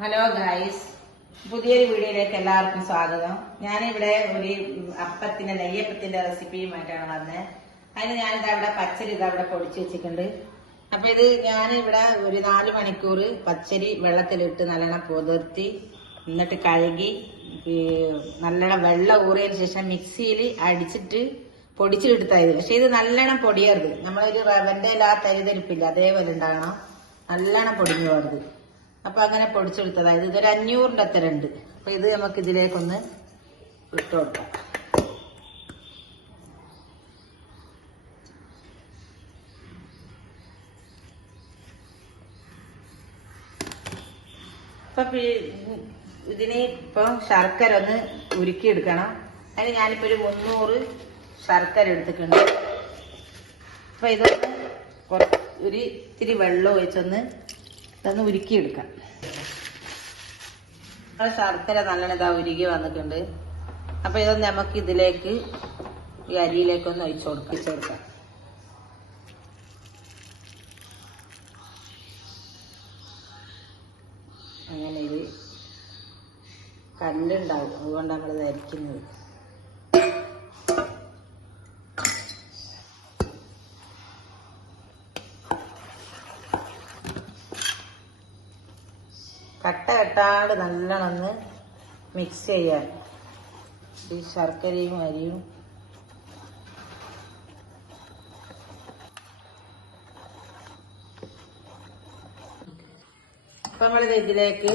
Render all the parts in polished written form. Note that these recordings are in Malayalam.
ഹലോ ഗൈസ്, പുതിയൊരു വീഡിയോയിലേക്ക് എല്ലാവർക്കും സ്വാഗതം. ഞാനിവിടെ ഒരു നെയ്യപ്പത്തിന്റെ റെസിപ്പിയുമായിട്ടാണ് വന്നത്. അതിന് ഞാനിത് അവിടെ പച്ചരി ഇതവിടെ പൊടിച്ചു വെച്ചിട്ടുണ്ട്. അപ്പൊ ഇത് ഞാനിവിടെ ഒരു 4 മണിക്കൂർ പച്ചരി വെള്ളത്തിലിട്ട് നല്ലോണം പുതിർത്തി എന്നിട്ട് കഴുകി നല്ലോണം വെള്ളം ഊറിയതിനു ശേഷം മിക്സിയിൽ അടിച്ചിട്ട് പൊടിച്ചെടുത്തായത്. പക്ഷെ ഇത് നല്ലോണം പൊടിയരുത്. നമ്മളൊരു റവന്റെ ആ തരിതരിപ്പില്ല അതേപോലെ ഉണ്ടാകണം. നല്ലോണം പൊടിഞ്ഞു പോകരുത്. അപ്പൊ അങ്ങനെ പൊടിച്ചെടുത്തതായത് ഇതൊരു 500ന്റെ അത്ര ഉണ്ട്. അപ്പൊ ഇത് നമുക്ക് ഇതിലേക്കൊന്ന് ഇട്ട് കൊടുക്കാം. അപ്പൊ ഇതിന് ഇപ്പൊ ശർക്കര ഒന്ന് ഉരുക്കിയെടുക്കണം. അതിന് ഞാനിപ്പോ ഒരു 300 ശർക്കര എടുത്തിട്ടുണ്ട്. അപ്പൊ ഇതൊന്ന് ഒരു ഇത്തിരി വെള്ളം ഒഴിച്ചൊന്ന് ഇതൊന്ന് ഉരുക്കിയെടുക്കാം. ശർക്കര നല്ലോണം ഇതാ ഉരുകി വന്നിട്ടുണ്ട്. അപ്പൊ ഇതൊന്ന് നമുക്ക് ഇതിലേക്ക് ഈ അരിയിലേക്കൊന്ന് ഒഴിച്ചു കൊടുക്കാം. അങ്ങനെ ഇത് കല്ലുണ്ടാവും, അതുകൊണ്ട് നമ്മളിത് അരിക്കുന്നത്. കട്ട കെട്ടാണ്ട് നല്ലോണം ഒന്ന് മിക്സ് ചെയ്യാൻ ഈ ശർക്കരയും അരിയും. അപ്പൊ നമ്മളിത് ഇതിലേക്ക്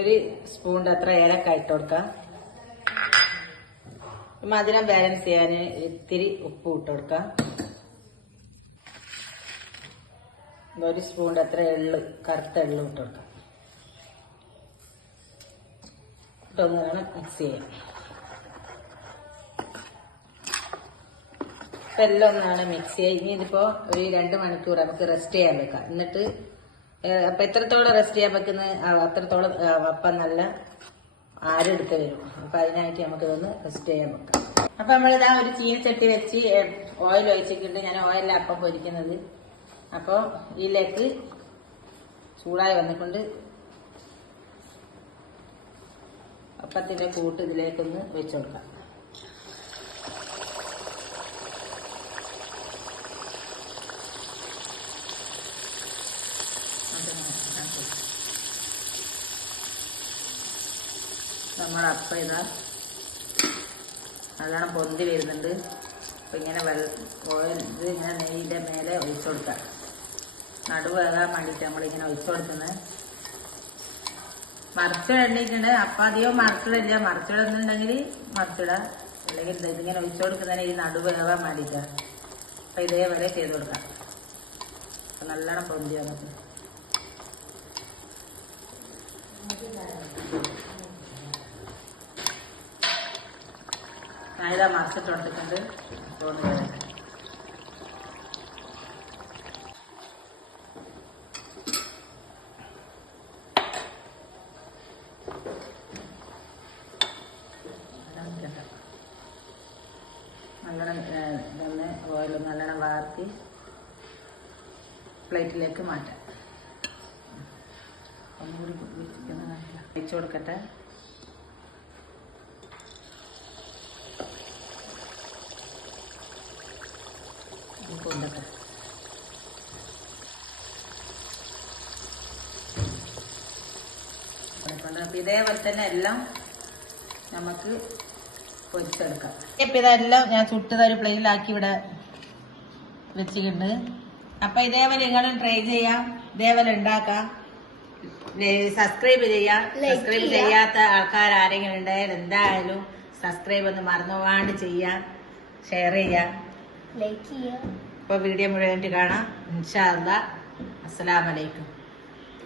ഒരു സ്പൂണിന്റെ അത്ര ഏലക്ക ഇട്ട് കൊടുക്കാം. മധുരം ബാലൻസ് ചെയ്യാൻ ഇത്തിരി ഉപ്പ് ഇട്ട് കൊടുക്കാം. ഒരു സ്പൂണിന്റെ അത്ര കറുത്ത എള്ളു ഇട്ട് കൊടുക്കാം. ഇട്ടൊന്ന് വേണം മിക്സ് ചെയ്യാൻ. ഇപ്പൊ എല്ലാം ഒന്നാണ് മിക്സ് ചെയ്യുക. ഇനി ഇതിപ്പോ ഒരു 2 മണിക്കൂർ നമുക്ക് റെസ്റ്റ് ചെയ്യാൻ വെക്കാം. എന്നിട്ട് അപ്പൊ എത്രത്തോളം റെസ്റ്റ് ചെയ്യാൻ വെക്കുന്നത് അത്രത്തോളം അപ്പം നല്ല ആരെടുക്ക വരും. അപ്പൊ അതിനായിട്ട് നമുക്ക് ഇതൊന്ന് റെസ്റ്റ് ചെയ്യാൻ വെക്കാം. അപ്പൊ നമ്മളിതാ ഒരു ചീനച്ചട്ടി വെച്ച് ഓയിൽ ഒഴിച്ചിട്ടുണ്ട്. ഞാൻ ഓയിലാണ് അപ്പം പൊരിക്കുന്നത്. അപ്പൊ ഇതിലേക്ക് ചൂടായി വന്നിട്ടുണ്ട്. അപ്പത്തിന്റെ കൂട്ട് ഇതിലേക്കൊന്ന് വെച്ചു കൊടുക്കാം. നമ്മുടെ അപ്പം ഇതാ നല്ലോണം പൊന്തി വരുന്നുണ്ട്. അപ്പൊ ഇങ്ങനെ ഓയിൽ ഇത് ഇങ്ങനെ നെയ്യിന്റെ മേലെ ഒഴിച്ചു കൊടുക്കാം. നടുവേകാൻ വേണ്ടിയിട്ട് നമ്മളിങ്ങനെ ഒഴിച്ചു കൊടുക്കുന്നത്. മറിച്ചിടണ്ടിട്ടുണ്ട്. അപ്പൊ അധികം മറിച്ചിടില്ല. മറിച്ചിടുന്നുണ്ടെങ്കിൽ മറിച്ചിടാം, അല്ലെങ്കിൽ ഇതിങ്ങനെ ഒഴിച്ചു കൊടുക്കുന്നതിന് ഈ നടുവേകാൻ വേണ്ടിയിട്ടാണ്. അപ്പൊ ഇതേപോലെ ചെയ്ത് കൊടുക്കാം. അപ്പൊ നല്ലോണം പൊന്തി നമുക്ക് ഞാനിതാ മറിച്ചിട്ട് കൊടുത്തിട്ടുണ്ട്. നല്ലോണം തന്നെ ഓയിൽ നല്ലോണം വാർത്തി പ്ലേറ്റിലേക്ക് മാറ്റാം. ഒന്നുകൂടി വെച്ചു കൊടുക്കട്ടെ. കൊണ്ടൊക്കെ അപ്പൊ ഇതേപോലെ തന്നെ എല്ലാം നമുക്ക് പൊരിച്ചെടുക്കാം. ഇപ്പൊ ഇതെല്ലാം ഞാൻ ചുട്ടതൊരു പ്ലേറ്റിലാക്കി ഇവിടെ വെച്ചിട്ടുണ്ട്. അപ്പൊ ഇതേപോലെ നിങ്ങളും ട്രൈ ചെയ്യാം, ഇതേപോലെ ഉണ്ടാക്കാം. സബ്സ്ക്രൈബ് ചെയ്യാം. സബ്സ്ക്രൈബ് ചെയ്യാത്ത ആൾക്കാർ ആരെങ്കിലും ഉണ്ടായാൽ എന്തായാലും സബ്സ്ക്രൈബ് ഒന്ന് മറന്നുപോകാണ്ട് ചെയ്യാം, ഷെയർ ചെയ്യാം, ലൈക്ക് ചെയ്യാം. ഇപ്പൊ വീഡിയോ മുഴുവനായിട്ട് കാണാം. ഇൻഷാ അല്ലാഹ്. അസ്സലാമു അലൈക്കും.